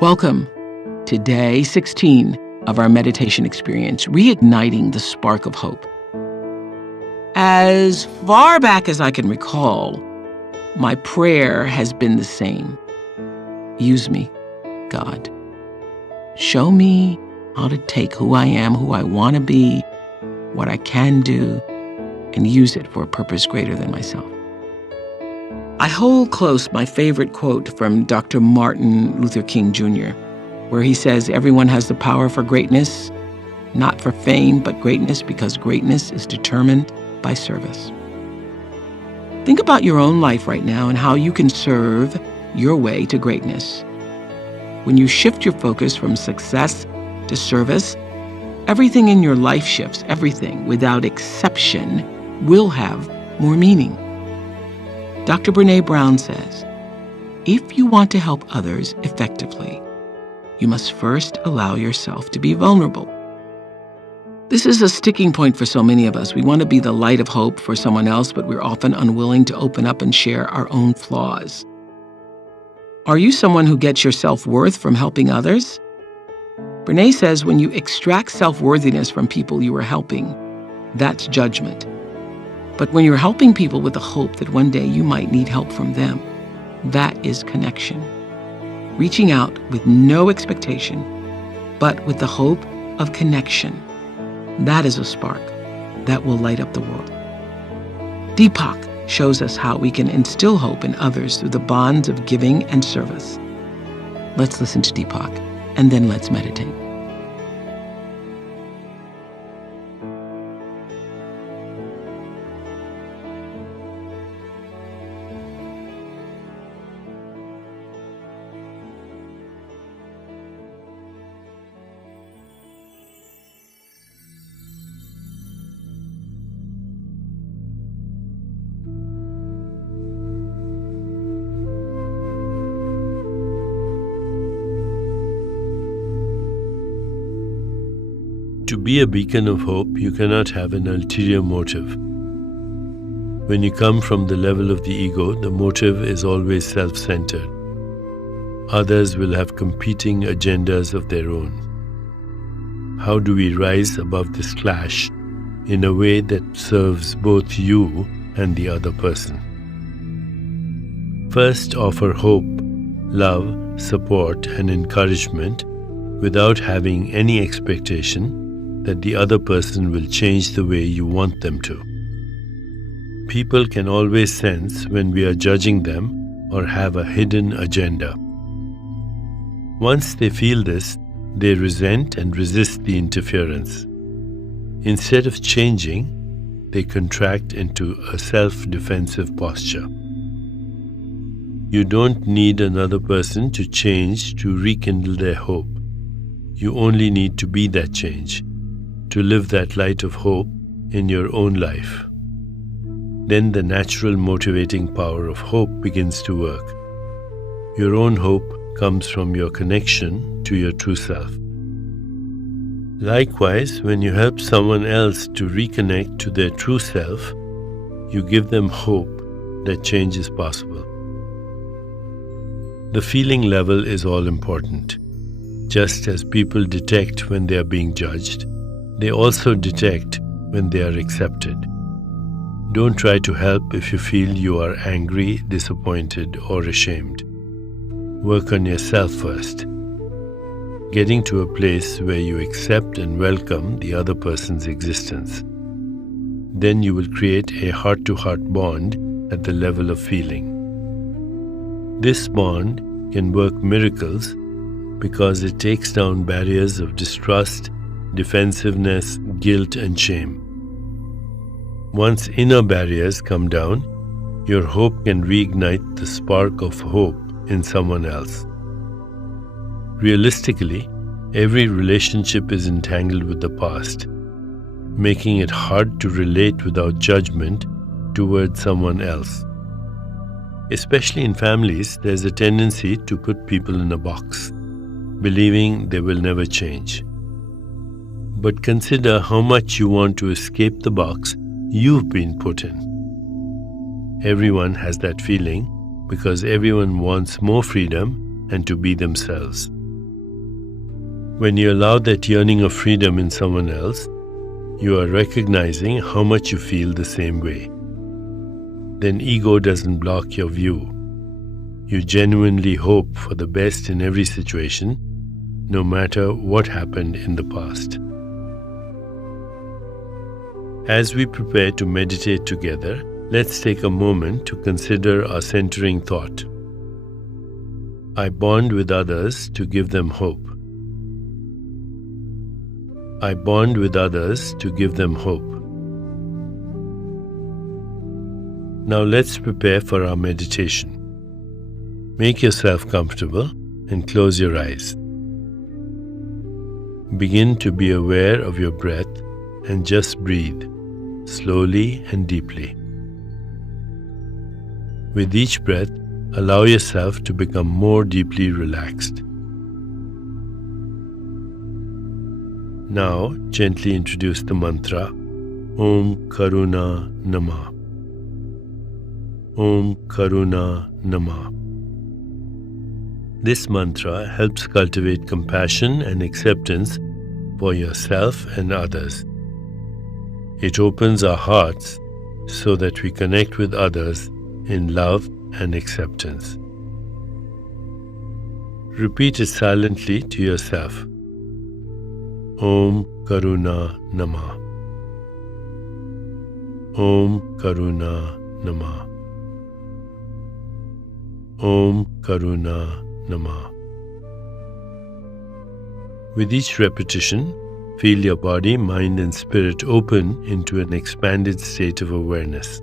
Welcome to day 16 of our meditation experience, Reigniting the Spark of Hope. As far back as I can recall, my prayer has been the same. Use me, God. Show me how to take who I am, who I want to be, what I can do, and use it for a purpose greater than myself. I hold close my favorite quote from Dr. Martin Luther King Jr., where he says, "Everyone has the power for greatness, not for fame, but greatness, because greatness is determined by service." Think about your own life right now and how you can serve your way to greatness. When you shift your focus from success to service, everything in your life shifts. Everything, without exception, will have more meaning. Dr. Brené Brown says, if you want to help others effectively, you must first allow yourself to be vulnerable. This is a sticking point for so many of us. We want to be the light of hope for someone else, but we're often unwilling to open up and share our own flaws. Are you someone who gets your self-worth from helping others? Brené says when you extract self-worthiness from people you are helping, that's judgment. But when you're helping people with the hope that one day you might need help from them, that is connection. Reaching out with no expectation, but with the hope of connection. That is a spark that will light up the world. Deepak shows us how we can instill hope in others through the bonds of giving and service. Let's listen to Deepak, and then let's meditate. To be a beacon of hope, you cannot have an ulterior motive. When you come from the level of the ego, the motive is always self-centered. Others will have competing agendas of their own. How do we rise above this clash in a way that serves both you and the other person? First, offer hope, love, support, and encouragement without having any expectation that the other person will change the way you want them to. People can always sense when we are judging them or have a hidden agenda. Once they feel this, they resent and resist the interference. Instead of changing, they contract into a self-defensive posture. You don't need another person to change to rekindle their hope. You only need to be that change, to live that light of hope in your own life. Then the natural motivating power of hope begins to work. Your own hope comes from your connection to your true self. Likewise, when you help someone else to reconnect to their true self, you give them hope that change is possible. The feeling level is all important. Just as people detect when they are being judged, they also detect when they are accepted. Don't try to help if you feel you are angry, disappointed, or ashamed. Work on yourself first. getting to a place where you accept and welcome the other person's existence. Then you will create a heart-to-heart bond at the level of feeling. This bond can work miracles because it takes down barriers of distrust, defensiveness, guilt, and shame. Once inner barriers come down, your hope can reignite the spark of hope in someone else. Realistically, every relationship is entangled with the past, making it hard to relate without judgment towards someone else. Especially in families, there's a tendency to put people in a box, believing they will never change. But consider how much you want to escape the box you've been put in. Everyone has that feeling because everyone wants more freedom and to be themselves. When you allow that yearning of freedom in someone else, you are recognizing how much you feel the same way. Then ego doesn't block your view. You genuinely hope for the best in every situation, no matter what happened in the past. As we prepare to meditate together, let's take a moment to consider our centering thought. I bond with others to give them hope. I bond with others to give them hope. Now let's prepare for our meditation. Make yourself comfortable and close your eyes. Begin to be aware of your breath and just breathe, slowly and deeply. With each breath, allow yourself to become more deeply relaxed. Now, gently introduce the mantra, Om Karuna Namah. Om Karuna Namah. This mantra helps cultivate compassion and acceptance for yourself and others. It opens our hearts so that we connect with others in love and acceptance. Repeat it silently to yourself. Om Karuna Namah. Om Karuna Namah. Om Karuna Namah. With each repetition, feel your body, mind, and spirit open into an expanded state of awareness.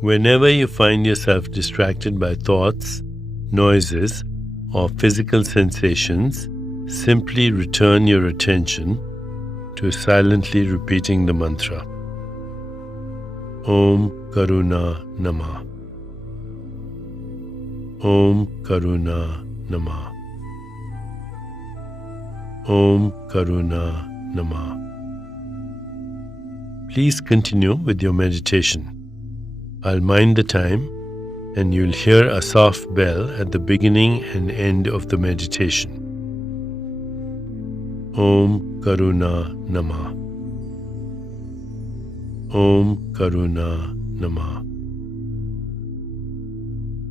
Whenever you find yourself distracted by thoughts, noises, or physical sensations, simply return your attention to silently repeating the mantra. Om Karuna Namah. Om Karuna Namah. Om Karuna Namah. Please continue with your meditation. I'll mind the time, and you'll hear a soft bell at the beginning and end of the meditation. Om Karuna Namah. Om Karuna Namah.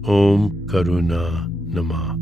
Om Karuna Namah.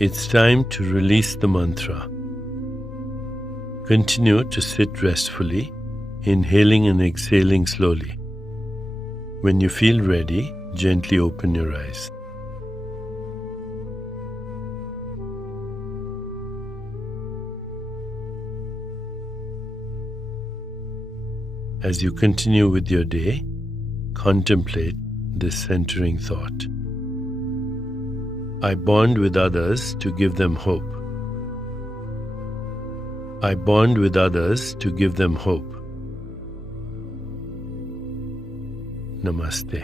It's time to release the mantra. Continue to sit restfully, inhaling and exhaling slowly. When you feel ready, gently open your eyes. As you continue with your day, contemplate this centering thought. I bond with others to give them hope. I bond with others to give them hope. Namaste.